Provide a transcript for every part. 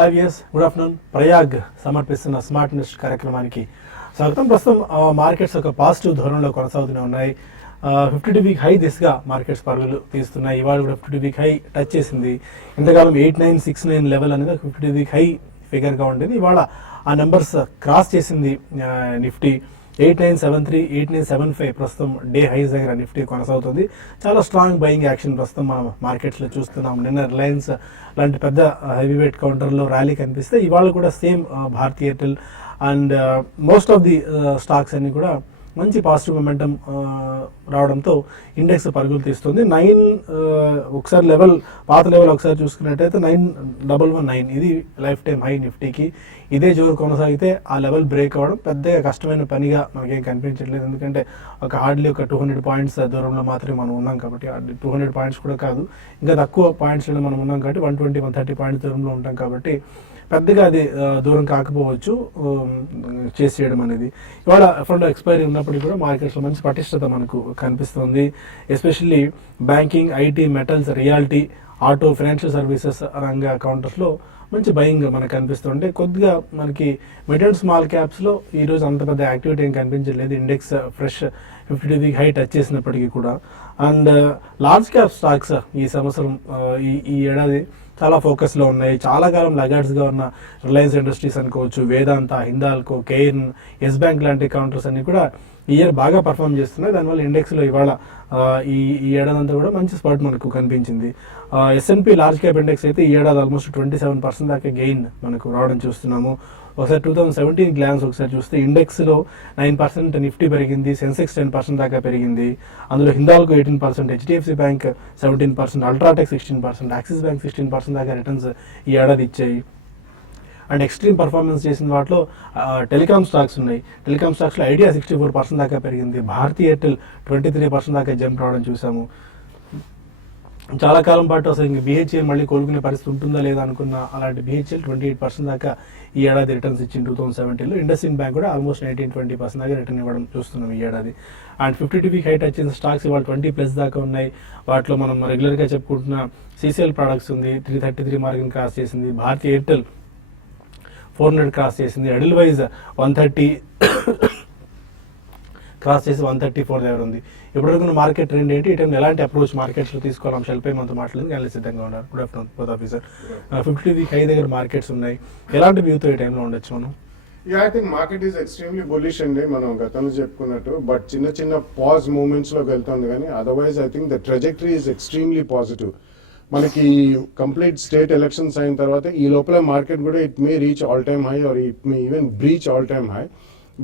Hi viewers, good afternoon. Prayag సమర్పిస్తున్న smart invest కార్యక్రమానికి స్వాగతం. ప్రస్తుతం మార్కెట్స్ ఒక పాజిటివ్ ధోరణిలో కొనసాగుతూనే ఉన్నాయి. 52 వీక్ హై దిశగా మార్కెట్స్ పరుగులు తీస్తున్నాయి. ఇవాళ కూడా 52 వీక్ హై టచ్ చేసింది. ఇంతకాలం 8969 లెవెల్ అనేది 52 వీక్ హై ఫిగర్గా ఉండేది. ఇవాళ ఆ నెంబర్స్ క్రాస్ చేసింది. నిఫ్టీ 8973, 8975 ప్రస్తుతం డే హైస్ దగ్గర నిఫ్టీ కొనసాగుతుంది. చాలా స్ట్రాంగ్ బయింగ్ యాక్షన్ ప్రస్తుతం మనం మార్కెట్స్లో చూస్తున్నాం. నిన్న రిలయన్స్ లాంటి పెద్ద హెవీ వెయిట్ కౌంటర్లో ర్యాలీ కనిపిస్తే ఇవాళ కూడా same Bharti Airtel and most of the stocks అన్ని కూడా మంచి పాజిటివ్ మొమెంటం రావడంతో ఇండెక్స్ పరుగులు తీస్తుంది. 9 ఒకసారి లెవెల్, పాత లెవెల్ ఒకసారి చూసుకున్నట్టయితే 9119 ఇది లైఫ్ టైం హై నిఫ్టీకి. ఇదే జోరు కొనసాగితే ఆ లెవెల్ బ్రేక్ అవ్వడం పెద్దగా కష్టమైన పనిగా మనకేం కనిపించట్లేదు. ఎందుకంటే హార్డ్లీ ఒక 200 పాయింట్స్ దూరంలో మాత్రమే మనం ఉన్నాం కాబట్టి, 200 పాయింట్స్ కూడా కాదు, ఇంకా తక్కువ పాయింట్స్లో మనం ఉన్నాం కాబట్టి 120, 130 పాయింట్స్ దూరంలో ఉంటాం కాబట్టి పెద్దగా అది దూరం కాకపోవచ్చు చేసేయడం అనేది. ఇవాళ ఎఫ్ఎండ్లో ఎక్స్పైరీ ఉన్నప్పటికీ కూడా మార్కెట్స్లో మంచి పటిష్టత మనకు కనిపిస్తుంది. Especially banking, IT, metals, reality, auto, financial services రంగ కౌంటర్స్లో మంచి బయింగ్ మనకు కనిపిస్తుంటే, కొద్దిగా మనకి మిడ్ అండ్ స్మాల్ క్యాప్స్లో ఈరోజు అంత పెద్ద యాక్టివిటీ ఏం కనిపించలేదు. Index fresh 52 week high touch చేసినప్పటికీ కూడా. అండ్ లార్జ్ క్యాప్ స్టాక్స్ ఈ సంవత్సరం ఈ ఏడాది చాలా ఫోకస్లో ఉన్నాయి. చాలా కాలం లగార్డ్స్గా ఉన్న రిలయన్స్ ఇండస్ట్రీస్ అనుకోవచ్చు, వేదాంత, హిందాల్కో, కేర్న్, ఎస్ బ్యాంక్ లాంటి కౌంటర్స్ అన్ని కూడా ఈ ఇయర్ బాగా పర్ఫామ్ చేస్తున్నాయి. దానివల్ల ఇండెక్స్లో ఇవాళ ఈ ఏడాదంతా కూడా మంచి స్పాట్ మనకు కనిపించింది. S&P లార్జ్ క్యాప్ ఇండెక్స్ అయితే ఈ ఏడాది ఆల్మోస్ట్ 27% దాకా గెయిన్ మనకు రావడం చూస్తున్నాము. ఒకసారి 2017 గ్లాన్స్ ఒకసారి చూస్తే ఇండెక్స్లో 9% నిఫ్టీ పెరిగింది, సెన్సెక్స్ 10% దాకా పెరిగింది. అందులో Hindalco 18%, HDFC bank 17%, UltraTech 16%, axis bank 16% దాకా రిటర్న్స్ ఈ ఏడాది ఇచ్చాయి. అండ్ ఎక్స్ట్రీమ్ పర్ఫార్మెన్స్ చేసిన వాటిలో టెలికామ్ స్టాక్స్ ఉన్నాయి. టెలికామ్ స్టాక్స్లో ఐడియా 64% దాకా పెరిగింది, భారతీ ఎయిర్టెల్ 23% దాకా జంప్ రావడం చూసాము. చాలా కాలం పాటు అసలు ఇంక BHEL మళ్ళీ కోలుకునే పరిస్థితి ఉంటుందా లేదా అనుకున్న అలాంటి BHEL 28% దాకా ఈ ఏడాది రిటర్న్స్ ఇచ్చింది 2017లో. ఇండస్ఇండ్ బ్యాంక్ కూడా ఆల్మోస్ట్ 19-20% దాకా రిటర్న్ ఇవ్వడం చూస్తున్నాం ఈ ఏడాది. అండ్ 52 వీక్ హైట్ వచ్చిన స్టాక్స్ ఇవాళ 20+ దాకా ఉన్నాయి. వాటిలో మనం రెగ్యులర్గా చెప్పుకుంటున్న CCL ప్రొడక్ట్స్ ఉంది, 333 మార్కింగ్ క్రాస్ చేసింది. భారతీ ఎయిర్టెల్ 400 క్రాస్ చేసింది. ఎడిల్వైజ్ 130 క్రాస్ చేసి 134 దగ్గర ఉంది. ఇప్పటివరకు మార్కెట్ ట్రెండ్ ఏంటి, ఈ టైం ఎలాంటి అప్రోచ్ మార్కెట్స్లో తీసుకోవాలి, అంశాలపై మనతో మాట్లాడేందుకు అనలిస్ట్ సిద్ధంగా ఉన్నారు. Good afternoon both officer. 52 week high దగ్గర మార్కెట్స్ ఉన్నాయి, ఎలాంటి వ్యూతో ఈ టైంలో ఉండొచ్చు మనం? I think market is extremely bullish అండి, మనం గతంలో చెప్పుకున్నట్టు. బట్ చిన్న పాజ్ మూమెంట్స్ లోకి వెళ్తుంది, కానీ otherwise I think the trajectory is extremely positive. మనకి కంప్లీట్ స్టేట్ ఎలక్షన్స్ అయిన తర్వాత ఈ లోపల మార్కెట్ కూడా it may reach all time high or it may even breach all time high.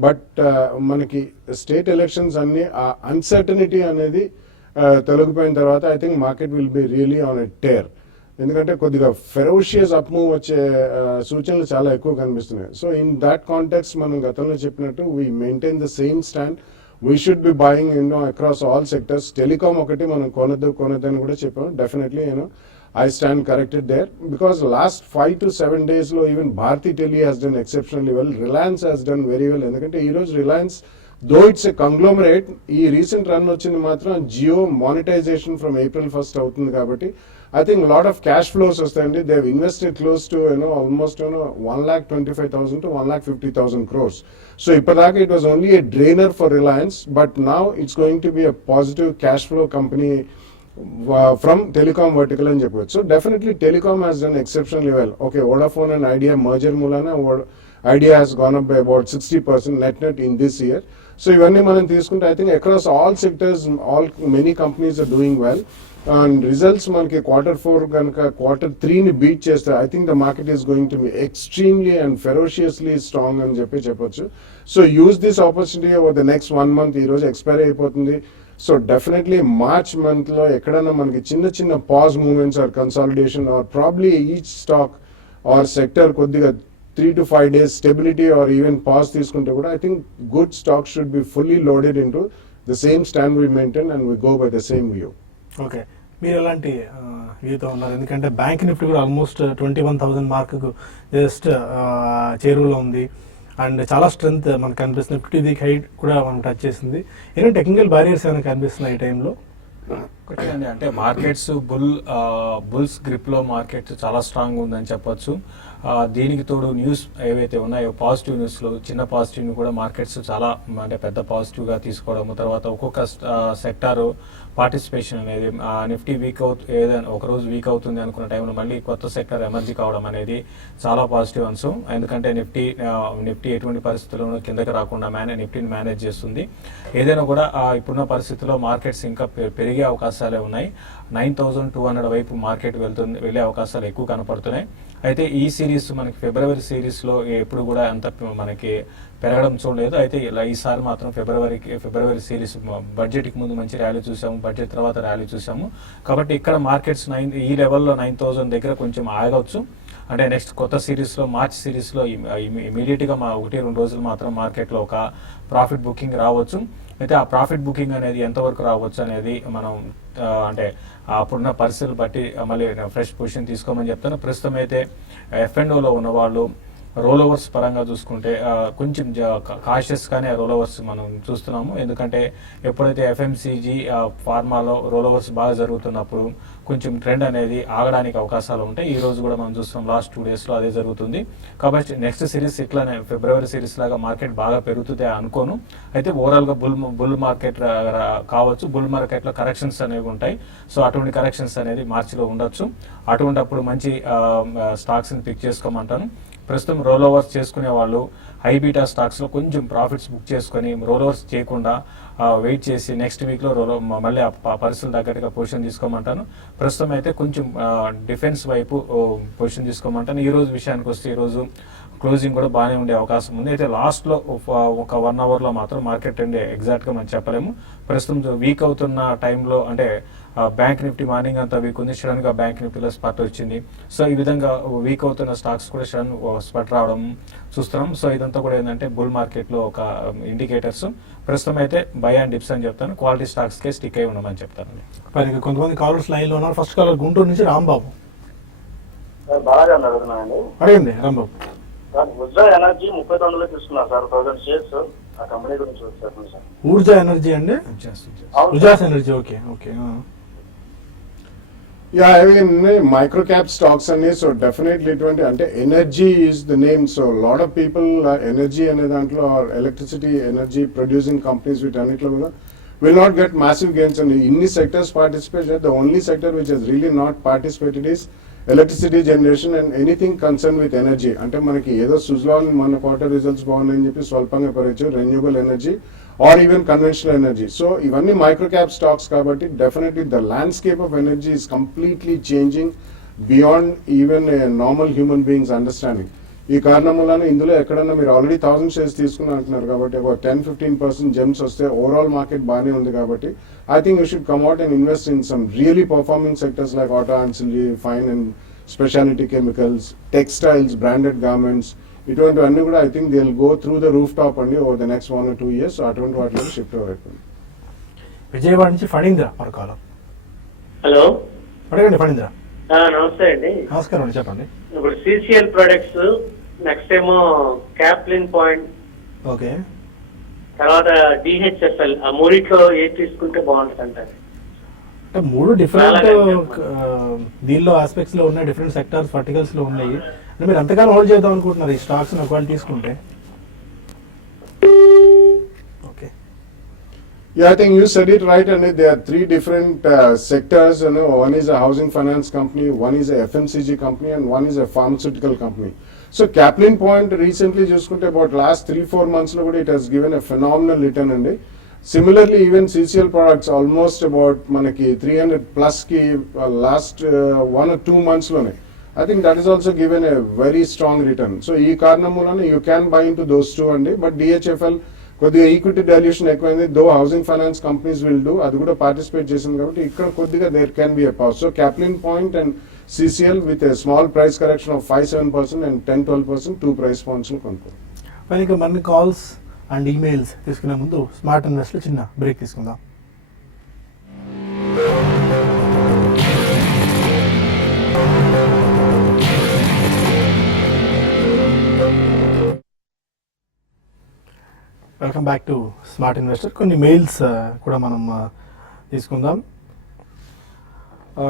But మనకి స్టేట్ ఎలక్షన్స్ అన్ని ఆ అన్సర్టనిటీ అనేది తొలగిపోయిన తర్వాత I think market will be really on a tear. ఎందుకంటే కొద్దిగా ఫెరోషియస్ అప్ మూవ్ వచ్చే సూచనలు చాలా ఎక్కువ కనిపిస్తున్నాయి. సో ఇన్ దాట్ కాంటెక్స్ట్ మనం గతంలో చెప్పినట్టు we maintain the same stand. We should be buying across all sectors. Telecom ఒకటి మనం కొనద్దు అని కూడా చెప్పాం. Definitely I stand corrected there, because last 5 to 7 days lo even Bharti Tele has done exceptionally well. Reliance has done very well. Endukante ee roju Reliance, though it's a conglomerate, ee recent run vachindi matram Jio monetization from April 1st avutundi kabatti I think a lot of cash flows vastayandi. They have invested close to almost 1,25,000 to 1,50,000 crores. So ippadaaka it was only a drainer for Reliance, but now it's going to be a positive cash flow company from telecom vertical అని చెప్పవచ్చు. So definitely telecom has done exceptionally well. Okay, Vodafone and Idea merger మూలాన Idea has gone up by about 60% net in this year. So ఇవన్నీ మనం తీసుకుంటే I think across all sectors many companies are doing well. And results మనకి Q4 కనుక Q3ని beat చేస్తే I think the market is going to be extremely and ferociously strong అని చెప్పొచ్చు. So use this opportunity over the next 1 month. ఈ రోజు expiry అయిపోతుంది. So definitely March మంత్లో ఎక్కడైనా మనకి చిన్న pause moments or consolidation or probably each stock or sector కొద్దిగా 3 to 5 days stability or even pause తీసుకుంటే కూడా I think good stock should be fully loaded in to the same stand we maintain and we go by the same view. Okay, మీరు ఎలాంటి వ్యూతో ఉన్నారు? ఎందుకంటే bank Nifty కూడా almost 21,000 మార్కుకు just చేరువలో ఉంది. అండ్ చాలా స్ట్రెంత్ మనకు కనిపిస్తుంది. 50 వీక్ హైట్ కూడా మనం టచ్ చేసింది. ఏమైనా టెక్నికల్ బ్యారియర్స్ ఏమైనా కనిపిస్తున్నాయి ఈ టైంలో? ఒకటి అండి, అంటే మార్కెట్స్ బుల్స్ గ్రిప్లో మార్కెట్ చాలా స్ట్రాంగ్ ఉందని చెప్పొచ్చు. దీనికి తోడు న్యూస్ ఏవైతే ఉన్నాయో పాజిటివ్ న్యూస్లు, చిన్న పాజిటివ్ని కూడా మార్కెట్స్ చాలా అంటే పెద్ద పాజిటివ్గా తీసుకోవడము. తర్వాత ఒక్కొక్క సెక్టారు పార్టిసిపేషన్ అనేది నిఫ్టీ ఏదైనా ఒక రోజు వీక్ అవుతుంది అనుకున్న టైంలో మళ్ళీ కొత్త సెక్టర్ ఎమర్జీ కావడం అనేది చాలా పాజిటివ్ అంశం. ఎందుకంటే నిఫ్టీ ఎటువంటి పరిస్థితుల్లోనూ కిందకి రాకుండా నిఫ్టీని మేనేజ్ చేస్తుంది. ఏదైనా కూడా ఇప్పుడున్న పరిస్థితుల్లో మార్కెట్స్ ఇంకా పెరిగే అవకాశాలే ఉన్నాయి. 9,200 వైపు మార్కెట్ వెళ్ళే అవకాశాలు ఎక్కువ కనపడుతున్నాయి. అయితే ఈ సిరీస్ మనకి ఫిబ్రవరి సిరీస్లో ఎప్పుడు కూడా అంత మనకి పెరగడం చూడలేదు. అయితే ఈసారి మాత్రం ఫిబ్రవరి సిరీస్ బడ్జెట్కి ముందు మంచి ర్యాలీ చూసాము, బడ్జెట్ తర్వాత ర్యాలీ చూసాము. కాబట్టి ఇక్కడ మార్కెట్స్ ఈ లెవెల్లో 9,000 దగ్గర కొంచెం ఆగవచ్చు. అంటే నెక్స్ట్ కొత్త సిరీస్లో మార్చ్ సిరీస్లో ఇమీడియట్గా 1-2 రోజులు మాత్రం మార్కెట్లో ఒక ప్రాఫిట్ బుకింగ్ రావచ్చు. అయితే ఆ ప్రాఫిట్ బుకింగ్ అనేది ఎంతవరకు రావచ్చు అనేది మనం అంటే అప్పుడున్న పరిస్థితులు బట్టి మళ్ళీ ఫ్రెష్ పొజిషన్ తీసుకోమని చెప్తాను. ప్రస్తుతం అయితే F&Oలో ఉన్న వాళ్ళు రోల్ ఓవర్స్ పరంగా చూసుకుంటే కొంచెం కాషియస్గానే రోల్ ఓవర్స్ మనం చూస్తున్నాము. ఎందుకంటే ఎప్పుడైతే FMCG ఫార్మాలో రోల్ ఓవర్స్ బాగా జరుగుతున్నప్పుడు కొంచెం ట్రెండ్ అనేది ఆగడానికి అవకాశాలు ఉంటాయి. ఈ రోజు కూడా మనం చూస్తున్నాం, లాస్ట్ 2 డేస్లో అదే జరుగుతుంది. కాబట్టి నెక్స్ట్ సిరీస్ ఇట్లానే ఫిబ్రవరి సిరీస్ లాగా మార్కెట్ బాగా పెరుగుతుంది అనుకోను. అయితే ఓవరాల్గా బుల్ మార్కెట్ కావచ్చు. బుల్ మార్కెట్లో కరెక్షన్స్ అనేవి ఉంటాయి. సో అటువంటి కరెక్షన్స్ అనేది మార్చిలో ఉండొచ్చు. అటువంటిప్పుడు మంచి స్టాక్స్ని పిక్ చేసుకోమంటాను. ప్రస్తుతం రోల్ ఓవర్స్ చేసుకునే వాళ్ళు హై బీటా స్టాక్స్లో కొంచెం ప్రాఫిట్స్ బుక్ చేసుకొని రోల్ ఓవర్స్ చేయకుండా వెయిట్ చేసి నెక్స్ట్ వీక్లో మళ్ళీ పరిస్థితులు తగ్గట్టుగా పొజిషన్ తీసుకోమంటాను. ప్రస్తుతం అయితే కొంచెం డిఫెన్స్ వైపు పొజిషన్ తీసుకోమంటాను. ఈ రోజు విషయానికి వస్తే ఈరోజు క్లోజింగ్ కూడా బాగానే ఉండే అవకాశం ఉంది. అయితే లాస్ట్లో ఒక 1 అవర్లో మాత్రం మార్కెట్ అండి ఎగ్జాక్ట్గా మనం చెప్పలేము. ప్రస్తుతం వీక్ అవుతున్న టైంలో అంటే బ్యాంక్ నిఫ్టీ మార్నింగ్ అంతా వీక్ ఉంది, సడన్గా బ్యాంక్ నిఫ్టీలో స్పట్ వచ్చింది. సో ఈ విధంగా వీక్ అవుతున్న స్టాక్స్ కూడా సడన్ స్పట్ రావడం చూస్తున్నాం. సో ఇదంతా కూడా ఏంటంటే బుల్ మార్కెట్లో ఒక ఇండికేటర్స్. ప్రస్తుతం అయితే బై అండ్ డిప్స్ అని చెప్తాను, క్వాలిటీ స్టాక్స్కే స్టిక్ అయి ఉండమని చెప్తాను. మరి కొంతమంది కాలర్స్ లైన్లో ఉన్నారు. ఫస్ట్ కాలర్ గుంటూరు నుంచి రాంబాబు. అడిగింది రాంబాబు. ఉర్జా ఎనర్జీ 39 తీసుకున్నాను సార్, 1000 షేర్స్. ఆ కంపెనీ గురించి వచ్చారు సార్. ఊర్జా ఎనర్జీ అండి, Ujas energy. Okay okay. Yeah, I mean, micro cap stocks and so definitely 20 ante energy is the name. So a lot of people energy ane dantlo or electricity energy producing companies with anitlo will not get massive gains, and in these sectors participate. The only sector which has really not participated is electricity generation and anything concerned with energy. Ante manaki edo Suzlon mana quarter results బాగున్నాయని చెప్పి స్వల్పంగా పెరగచ్చు, renewable energy or even conventional energy. So ivanni micro cap stocks kabatti definitely the landscape of energy is completely changing beyond even a normal human being's understanding. ఈ కారణం వలన ఇందులో ఎక్కడన్నా మీరు already 1000 shares తీసుకుని అంటున్నారు కాబట్టి ఒక 10-15% జంప్స్ వస్తే ఓవరాల్ మార్కెట్ బాగానే ఉంది. కాబట్టి I think you should come out and invest in some really performing sectors like auto ancillary, fine and speciality chemicals, textiles, branded garments. ఇటువంటివన్నీ కూడా I think they will go through the roof top అండి over the next 1 or 2 years. అటువంటి వాటిలో shift అవుతుంది. విజయవాడ నుంచి ఫణీంద్ర మరొక. Hello, అడగండి ఫణీంద్ర. నమస్తే అండి. నమస్కారం అండి, చెప్పండి. ఇప్పుడు CCL ప్రొడక్ట్స్, నెక్స్ట్ ఏమో క్యాప్లిన్ పాయింట్, ఓకే, తర్వాత DHFL, ఆ మూడిట్లో ఏది తీసుకుంటే బాగుంటుంది అంటారు? అంటే 3 డిఫరెంట్ దీనిలో ఆస్పెక్ట్స్ లో ఉన్నాయి, డిఫరెంట్ సెక్టార్స్ వర్టికల్స్ లో ఉన్నాయి. అంటే మీరు ఎంతకాలం హోల్డ్ చేద్దాం అనుకుంటున్నారు ఈ స్టాక్స్ ఒకవేళ తీసుకుంటే? Okay. Yeah, I think you said it right, and there are 3 different sectors. You know, one is a housing finance company, one is a FMCG company, and one is a pharmaceutical company. So Caplin Point recently just about last 3-4 months lo it has given a phenomenal return and similarly even CCL products almost about manaki 300 plus ki last 1 or 2 months lo I think that is also given a very strong return. So ee karanam mulana you can buy into those two and but DHFL కొద్దిగా equity dilution ఎక్కువైంది. Though housing finance companies will do, అది కూడా participate చేసింది కాబట్టి ఇక్కడ కొద్దిగా there can be a pause. So Caplin Point and CCL with a small price correction of 5-7% and 10-12% 2 price points కొనుక్కోండి. మరి ఇంకా మన కాల్స్ అండ్ ఈమెయిల్స్ తీసుకునే ముందు స్మార్ట్ ఇన్వెస్ట్లో చిన్న బ్రేక్ తీసుకుందాం. Welcome back to smart investor. కొన్ని మెయిల్స్ కూడా మనం తీసుకుందాం.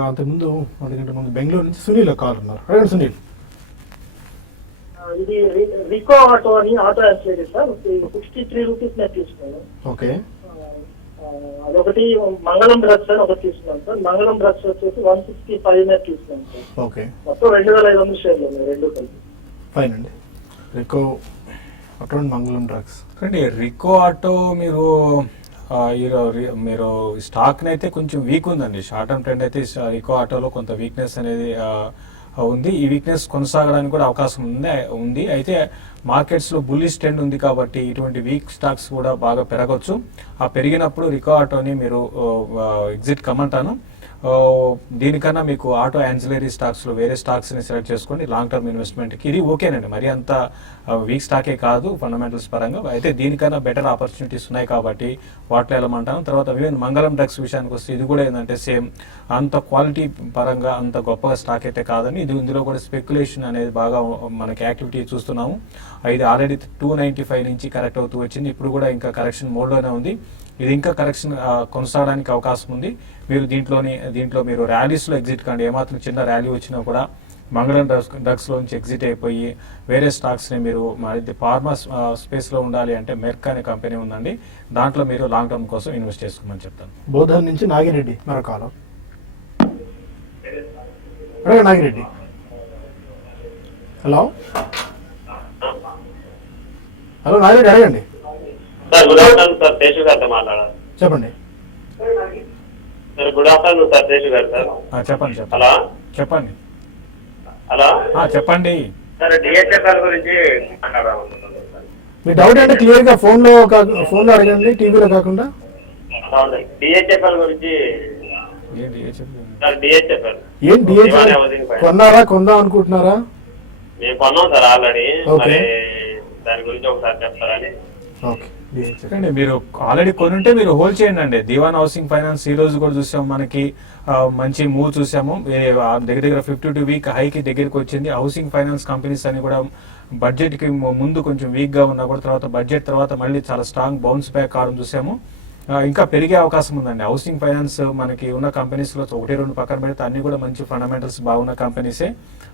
అంతకుముందు 1 గంట ముందు బెంగళూరు నుంచి సునీల్ కాల్ ఉన్నారు. అడగండి సునీల్. ఇది రికో ఆటో అని ఆటో యాక్సిడెంట్ సార్ 63 రూపీస్ నేను తీసుకున్నాను. ఓకే. అదొకటి మంగళం డ్రగ్స్ అని ఒకటి తీసుకున్నాను సార్. మంగళం డ్రగ్స్ వచ్చేసి 165 మీద తీసుకున్నాను సార్. ఓకే. మొత్తం 2500 షేర్లు ఉన్నాయి రెండు కలిపి. ఫైన్ అండి. రికో ఆటో అండ్ మంగళం డ్రగ్స్. అంటే రికో ఆటో మీరు మీరు స్టాక్ని అయితే కొంచెం వీక్ ఉందండి. షార్ట్ టర్మ్ ట్రెండ్ అయితే రికో ఆటోలో కొంత వీక్నెస్ అనేది ఉంది. ఈ వీక్నెస్ కొనసాగడానికి కూడా అవకాశం ఉంది. అయితే మార్కెట్స్లో బుల్లిష్ ట్రెండ్ ఉంది కాబట్టి ఇటువంటి వీక్ స్టాక్స్ కూడా బాగా పెరగవచ్చు. ఆ పెరిగినప్పుడు రికో ఆటోని మీరు ఎగ్జిట్ కమ్మంటాను. దీనికన్నా మీకు ఆటో యాన్సిలరీ స్టాక్స్లో వేరే స్టాక్స్ని సెలెక్ట్ చేసుకోండి లాంగ్ టర్మ్ ఇన్వెస్ట్మెంట్కి. ఇది ఓకేనండి, మరి అంత వీక్ స్టాకే కాదు ఫండమెంటల్స్ పరంగా. అయితే దీనికన్నా బెటర్ ఆపర్చునిటీస్ ఉన్నాయి కాబట్టి వాటిలో వెళ్ళమంటాను. తర్వాత ఈవెన్ మంగళం డ్రగ్స్ విషయానికి వస్తే ఇది కూడా ఏంటంటే సేమ్ అంత క్వాలిటీ పరంగా అంత గొప్పగా స్టాక్ అయితే కాదని, ఇందులో కూడా స్పెక్యులేషన్ అనేది బాగా మనకి యాక్టివిటీ చూస్తున్నాము. ఇది ఆల్రెడీ 295 నుంచి కరెక్ట్ అవుతూ వచ్చింది. ఇప్పుడు కూడా ఇంకా కరెక్షన్ మోడ్లోనే ఉంది. ఇది ఇంకా కరెక్షన్ కొనసాగడానికి అవకాశం ఉంది. మీరు దీంట్లో మీరు ర్యాలీస్లో ఎగ్జిట్ కండి. ఏమాత్రం చిన్న ర్యాలీ వచ్చినా కూడా మంగళం డ్రగ్స్లో నుంచి ఎగ్జిట్ అయిపోయి వేరే స్టాక్స్ని మీరు ఫార్మా స్పేస్లో ఉండాలి అంటే మెర్క్ అనే కంపెనీ ఉందండి, దాంట్లో మీరు లాంగ్ టర్మ్ కోసం ఇన్వెస్ట్ చేసుకోమని చెప్తాను. బోధన్ నుంచి నాగిరెడ్డి మరో కాలం. నాగిరెడ్డి. హలో హలో నాగిరెడ్డి అడగండి. Sir good afternoon sir, Seshu గారితో మాట్లాడాలి. చెప్పండి. Sir good afternoon sir, Seshu గారు సార్. చెప్పండి. హలో చెప్పండి. హలో చెప్పండి. సార్ డిహెచ్ఎఫ్ఎల్ గురించి మాట్లాడాలనుకుంటున్నాను సార్. మీ డౌట్ అంటే క్లియర్ గా ఫోన్లో అడగండి, టీవీలో కాకుండా. డిహెచ్ఎఫ్ఎల్ గురించి సార్. డిహెచ్ఎఫ్ఎల్ ఏం డిహెచ్ఎఫ్ఎల్ కొన్నారా, కొందాం అనుకుంటున్నారా? మేము కొన్నాం సార్ ఆల్రెడీ. ఓకే. దాని గురించి ఒకసారి చెప్తారని. ఓకే. అండి మీరు ఆల్రెడీ కొనుంటే మీరు హోల్డ్ చేయండి అండి. దివాన్ హౌసింగ్ ఫైనాన్స్ ఈ రోజు కూడా చూసాము, మనకి మంచి మూవ్ చూసాము. దగ్గర 52 వీక్ హైకి దగ్గరికి వచ్చింది. హౌసింగ్ ఫైనాన్స్ కంపెనీస్ అని కూడా బడ్జెట్కి ముందు కొంచెం వీక్గా ఉన్నా కూడా తర్వాత బడ్జెట్ తర్వాత మళ్ళీ చాలా స్ట్రాంగ్ బౌన్స్ బ్యాక్ కావడం చూసాము. ఇంకా పెరిగే అవకాశం ఉందండి. హౌసింగ్ ఫైనాన్స్ మనకి ఉన్న కంపెనీస్లో 1-2 పక్కన పెడితే అన్ని కూడా మంచి ఫండమెంటల్స్ బాగున్న కంపెనీసే.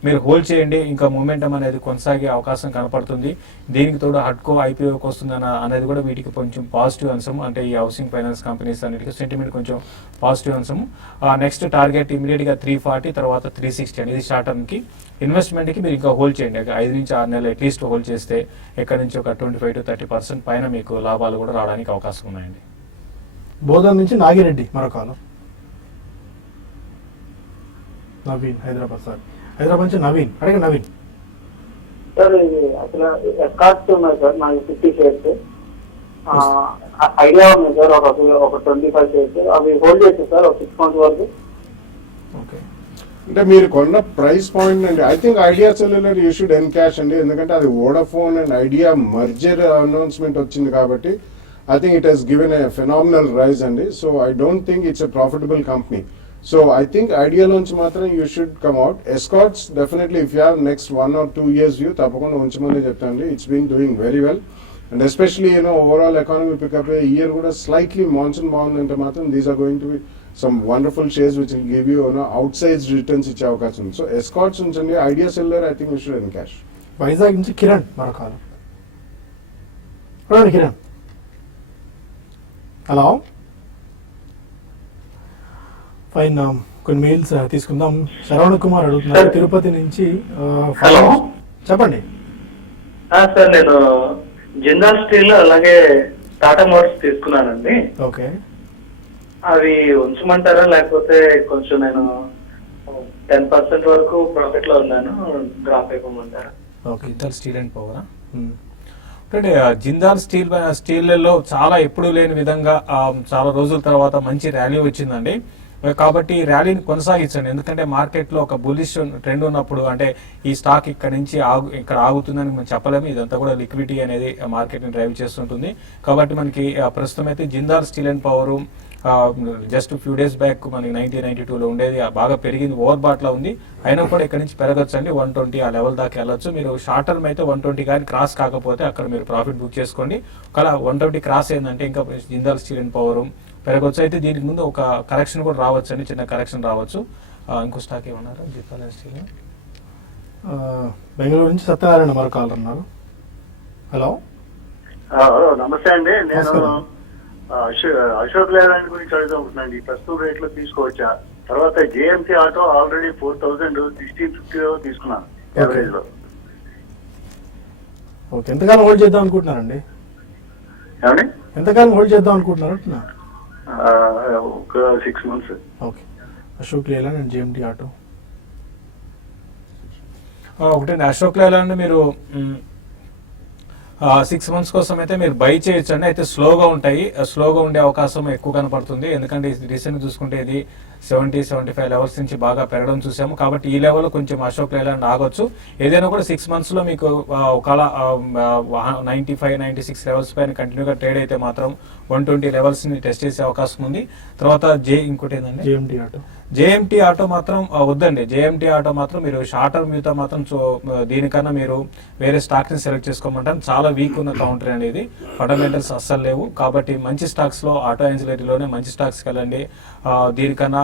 మీరు హోల్డ్ చేయండి, ఇంకా మూమెంటం అనేది కొనసాగే అవకాశం కనపడుతుంది. దీనికి తోడు హడ్కో ఐపీఓకి వస్తుంది అనేది కూడా వీటికి కొంచెం పాజిటివ్ అంశం. అంటే ఈ హౌసింగ్ ఫైనాన్స్ కంపెనీస్ అన్నిటికీ సెంటిమెంట్ కొంచెం పాజిటివ్ అంశం. నెక్స్ట్ టార్గెట్ ఇమీడియట్గా 340, తర్వాత 360 అండి. ఇది షార్ట్ టర్మ్కి. ఇన్వెస్ట్మెంట్కి మీరు ఇంకా హోల్డ్ చేయండి. 5 నుంచి 6 నెలలు అట్లీస్ట్ హోల్డ్ చేస్తే ఎక్కడి నుంచి ఒక 25-30% పైన మీకు లాభాలు కూడా రావడానికి అవకాశం ఉన్నాయండి. బోధన్ నుంచి నాగిరెడ్డి మరో కాలం. నవీన్ హైదరాబాద్. సార్ హైదరాబాద్ నుంచి నవీన్. అడిగి నవీన్. సార్ ఇది అసలు ఎస్కార్ట్స్ ఉన్నాయి సార్ నాకు 50 షేర్స్. ఐడియా ఉన్నాయి సార్ ఒక 25 షేర్స్. అవి హోల్డ్ చేస్తాయి సార్ ఒక 6 months వరకు. ఓకే. అంటే మీరు కొన్న ప్రైస్ పాయింట్ అండి, I think idea cellular you should encash అండి. ఎందుకంటే అది Vodafone and Idea merger announcement వచ్చింది కాబట్టి I think it has given a phenomenal rise అండి. So I don't think it's a profitable company. So I think idea launch matram you should come out. Escorts definitely if you have next 1 or 2 years view tapakunda unchmani cheptandi. It's been doing very well and especially overall economy pick up a year kuda slightly monsoon baagundante matram these are going to be some wonderful shares which will give you outsized returns iche avakasam. So Escorts unchandi. Idea seller I think we should encash. Vizag నుంచి కిరణ్ మరో కాలం. Kiran. Hello. Fine. కొన్ని mails తీసుకుందాం. శరవణ కుమార్ అడుగుతున్నారు తిరుపతి నుంచి. Hello. చెప్పండి. Sir నేను Jindal steel అలాగే Tata Motors తీసుకున్నానండి. ఓకే. అవి ఉంచమంటారా లేకపోతే కొంచెం నేను 10% వరకు ప్రాఫిట్ లో ఉన్నాను, డ్రాప్ అయిపోమంటారా? Okay. Jindal steel and power అంటే జిందాల్ స్టీల్లో చాలా ఎప్పుడు లేని విధంగా చాలా రోజుల తర్వాత మంచి ర్యాలీ వచ్చిందండి. కాబట్టి ర్యాలీని కొనసాగించండి. ఎందుకంటే మార్కెట్లో ఒక బుల్లిష్ ట్రెండ్ ఉన్నప్పుడు అంటే ఈ స్టాక్ ఇక్కడ ఆగుతుందని మనం చెప్పలేము. ఇదంతా కూడా లిక్విడిటీ అనేది మార్కెట్ని డ్రైవ్ చేస్తుంటుంది. కాబట్టి మనకి ప్రస్తుతం అయితే Jindal steel and power just few days back మనకి 90-92లో ఉండేది, బాగా పెరిగింది, ఓవర్ బాట్లో ఉంది. అయినా కూడా ఇక్కడ నుంచి పెరగచ్చు అండి. 120 ఆ లెవెల్ దాకా వెళ్ళొచ్చు. మీరు షార్ట్ టర్మ్ అయితే 120 కానీ క్రాస్ కాకపోతే అక్కడ మీరు ప్రాఫిట్ బుక్ చేసుకోండి. ఒకవేళ 120 క్రాస్ ఏంటంటే ఇంకా జిందాల్ స్టీల్ అండ్ పవర్ పెరగవచ్చు. అయితే దీనికి ముందు ఒక కరెక్షన్ కూడా రావచ్చు అండి, చిన్న కరెక్షన్ రావచ్చు. ఇంకో స్టాక్ ఏమన్నారు జిందాల్ స్టీల్? బెంగళూరు నుంచి సత్యనారాయణ మరో కాల్ అన్నారు. హలో, హలో నమస్తే అండి. నేను నమస్కారం. అశోక్ లేలాండ్ గురించి అడుగుతున్నాను. ఈ ప్రస్తుతం రేట్ లో తీసుకోవచ్చా? తర్వాత జేఎంసీ ఆటో ఆల్రెడీ 4000 1650 తీసుకున్నాను యావరేజ్ లో. ఓకే, ఎంతకాలం హోల్డ్ చేద్దాం అనుకుంటున్నారండి? ఏమండి? ఎంతకాలం హోల్డ్ చేద్దాం అనుకుంటున్నారు అంటున్నా? ఒక 6 months. Okay, Ashok Leyland and JMT auto. ఒకటండి, అశోక్ లేలాండ్ మీరు 6 months కోసం అయితే మీరు బై చేయొచ్చు అండి. అయితే స్లోగా ఉంటాయి, స్లోగా ఉండే అవకాశం ఎక్కువ కనపడుతుంది. ఎందుకంటే రీసెంట్ చూసుకుంటే ఇది 70-75 లెవెల్స్ నుంచి బాగా పెరగడం చూసాము. కాబట్టి ఈ లెవెల్ కొంచెం అశోక్ లేలాండ్ ఆగొచ్చు. ఏదైనా కూడా 6 months లో మీకు ఒకవేళ 95-96 లెవెల్స్ పైన కంటిన్యూగా ట్రేడ్ అయితే మాత్రం 120 లెవెల్స్ ని టెస్ట్ చేసే అవకాశం ఉంది. తర్వాత ఇంకోటి ఏంటంటే జేఎంటీ ఆటో. జేఎంటీ ఆటో మాత్రం వద్దండి. జేఎంటీ ఆటో మాత్రం మీరు షార్టర్ వ్యూతో మాత్రం దీనికన్నా మీరు వేరే స్టాక్స్ ని సెలెక్ట్ చేసుకోమంటారు. చాలా వీక్ ఉన్న కౌంటర్ అండి ఇది, ఫండమెంటల్స్ అస్సలు లేవు. కాబట్టి మంచి స్టాక్స్ లో ఆటో యాన్సిలరీలోనే మంచి స్టాక్స్కి వెళ్ళండి. దీనికన్నా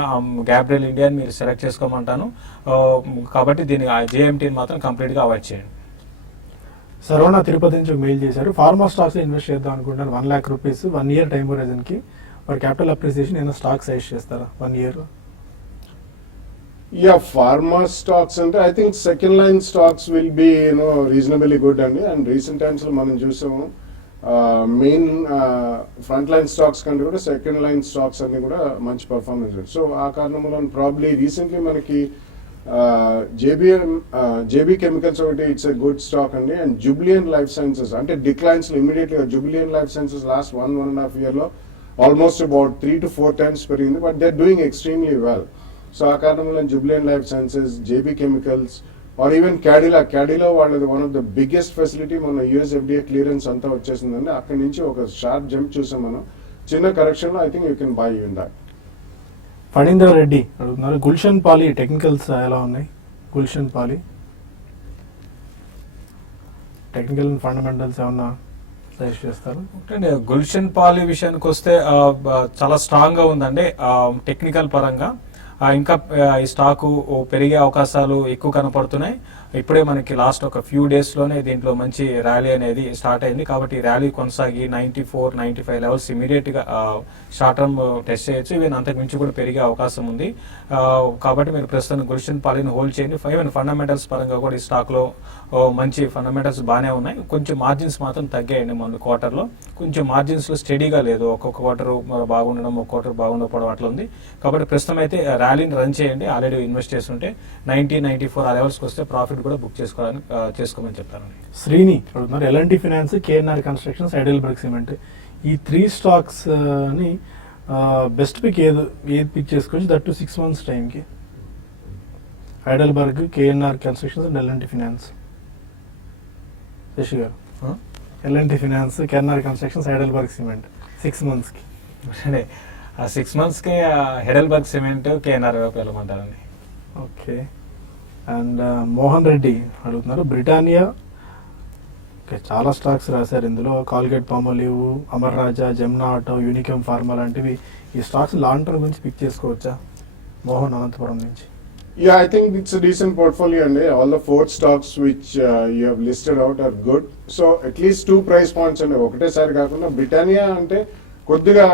గ్యాబ్రియల్ ఇండియా మీరు సెలెక్ట్ చేసుకోమంటాను. కాబట్టి దీని జేఎంటీని మాత్రం కంప్లీట్ గా అవాయిడ్ చేయండి. సరవణ తిరుపతి నుంచి ఒక మెయిల్ చేశారు. ఫార్మా స్టాక్స్ లో ఇన్వెస్ట్ చేద్దాం అనుకుంటారు. 1 lakh rupees 1 year time horizon కి. మరి క్యాపిటల్ అప్రిసియేషన్ ఏమైనా స్టాక్ సజెస్ట్ చేస్తారా 1 year? Yeah, pharma stocks and I think second line stocks will be reasonably good and recent times lo manam chusamu main front line stocks kanటే కూడా second line stocks అన్ని కూడా మంచి performance ఉంది. So ఆ కారణంలో probably recently మనకి JB Chemicals ఒకటి it's a good stock అండి, and Jubilant Life Sciences అంటే declines లో immediately Jubilant Life Sciences last 1.5 year లో almost about 3 to 4 times పెరిగింది, but they're doing extremely well. So ఆ కారణంలో Jubilant Life Sciences, JB Chemicals or even Cadila వాళ్ళది one of the biggest facility మన US FDA clearance అంతా వచ్చేసిందండి. అక్కడి నుంచి ఒక షార్ప్ జంప్ చూసాం మనం. చిన్న కరెక్షన్ లో I think you can buy in that. Phanindra Reddy అడుగుతున్నారు, గుల్షన్ పాలి టెక్నికల్స్ ఎలా ఉన్నాయి? గుల్షన్ పాలి టెక్నికల్ అండ్ ఫండమెంటల్స్ ఏమన్నా సజెస్ట్ చేస్తారు? అంటే గుల్షన్ పాలి విషయానికి వస్తే చాలా స్ట్రాంగ్ గా ఉందండి టెక్నికల్ పరంగా. ఇంకా ఈ స్టాకు పెరిగే అవకాశాలు ఎక్కువ కనపడుతున్నాయి. ఇప్పుడే మనకి లాస్ట్ ఒక ఫ్యూ డేస్ లోనే దీంట్లో మంచి ర్యాలీ అనేది స్టార్ట్ అయింది. కాబట్టి ర్యాలీ కొనసాగి 94-95 లెవెల్స్ ఇమీడియట్ గా షార్ట్ టర్మ్ టెస్ట్ చేయొచ్చు. ఈవెన్ అంతకు మించి కూడా పెరిగే అవకాశం ఉంది. కాబట్టి మీరు ప్రస్తుతం గుల్షన్ పాలిని హోల్డ్ చేయండి. ఈవెన్ ఫండమెంటల్స్ పరంగా కూడా ఈ స్టాక్ లో మంచి ఫండమెంటల్స్ బాగానే ఉన్నాయి. కొంచెం మార్జిన్స్ మాత్రం తగ్గాయండి మన క్వార్టర్ లో. కొంచెం మార్జిన్స్ లో స్టడీగా లేదు, ఒక్కొక్క క్వార్టర్ బాగుండడం, ఒక్కొక్క క్వార్టర్ బాగుండకపోవడం అట్లా ఉంది. కాబట్టి ప్రస్తుతం అయితే ర్యాలీని రన్ చేయండి. ఆల్రెడీ ఇన్వెస్ట్ చేస్తుంటే 90-94 ఆ లెవెల్స్కి వస్తే ప్రాఫిట్ కూడా బుక్ చేసుకోమని చెప్తాను. శ్రీని అడుగుతున్నారు, LNT finance, KNR constructions, Heidelberg cement ఈ 3 స్టాక్స్ ని బెస్ట్ పిక్ ఏది పిక్ చేసుకోవచ్చు, దట్ టు 6 months టైంకి? Heidelberg, KNR constructions and LNT finance. Sashi garu, LNT finance, KNR constructions, Heidelberg cement 6 months కి. అంటే ఆ 6 months కి హైడెల్బర్గ్ సిమెంట్, కేఎన్ఆర్ వైపు వెళ్ళమంటారండి. ఓకే. అండ్ మోహన్ రెడ్డి అడుగుతున్నారు, బ్రిటానియా. ఓకే, చాలా స్టాక్స్ రాశారు ఇందులో. కాల్గేట్ పామోలివ్, అమర్ రాజా, జెమ్నా ఆటో, యూనికమ్ ఫార్మా లాంటివి. ఈ స్టాక్స్ లాంగ్ టర్మ్ గురించి పిక్ చేసుకోవచ్చా? మోహన్ అనంతపురం నుంచి. Yeah, I think it's a decent portfolio and all the 4 stocks which you have listed out are good. So at least 2 price points అండి. ఒకటేసారి కాకుండా Britannia అంటే కొద్దిగా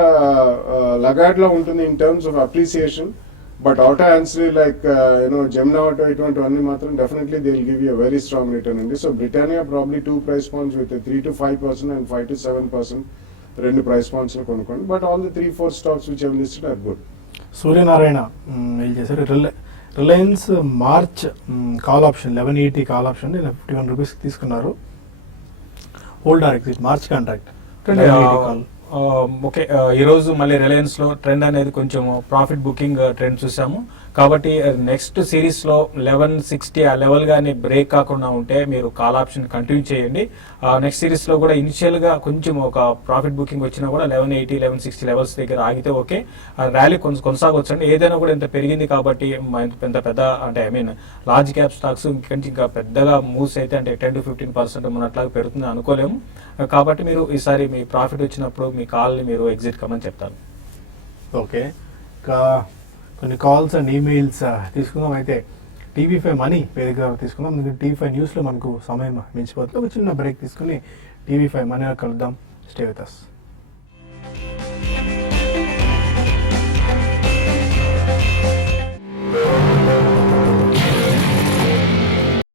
లగాడ్లో ఉంటుంది in terms of appreciation, but auto ancillary like Jamna Auto ఇటువంటివన్నీ మాత్రం definitely they will give you very strong return అండి. So Britannia probably 2 price points with 3 to 5% and 5 to 7% 2 price points లో కొనుక్కోండి. But all the 3-4 stocks which have listed are good. Suryanarayana mail చేశారు, Reliance March call option 1180 call option 51 రూపీస్కి తీసుకున్నారు. Hold or exit March contract. Okay, ఈరోజు మళ్ళీ Reliance లో trend అనేది కొంచెం ప్రాఫిట్ బుకింగ్ ట్రెండ్ చూసాము. కాబట్టి నెక్స్ట్ సిరీస్ లో 1160 ఆ లెవెల్ గానీ బ్రేక్ కాకుండా ఉంటే మీరు కాల్ ఆప్షన్ కంటిన్యూ చేయండి. నెక్స్ట్ సిరీస్ లో కూడా ఇనిషియల్ గా కొంచెం ఒక ప్రాఫిట్ బుకింగ్ వచ్చినా కూడా 1180, 1160 లెవెల్స్ దగ్గర ఆగితే ఓకే, ర్యాలీ కొనసాగొచ్చండి. ఏదైనా కూడా ఇంత పెరిగింది కాబట్టి ఇంత పెద్ద అంటే లార్జ్ క్యాప్ స్టాక్స్ ఇంకా పెద్దగా మూవ్స్ అయితే అంటే 10 to 15% ఉన్నట్లాగా పెరుగుతుంది అనుకోలేము. కాబట్టి మీరు ఈసారి మీ ప్రాఫిట్ వచ్చినప్పుడు మీ కాల్ని మీరు ఎగ్జిట్ కమని చెప్తారు. ఓకే, ఇంకా కొన్ని కాల్స్ అండ్ ఈమెయిల్స్ తీసుకుందాం. అయితే TV5 మనీ వేదిక ద్వారా తీసుకుందాం. ఎందుకంటే TV5 న్యూస్లో మనకు సమయం మించిపోతుంది. ఒక చిన్న బ్రేక్ తీసుకుని TV5 మనీ కలుద్దాం. Stay with us.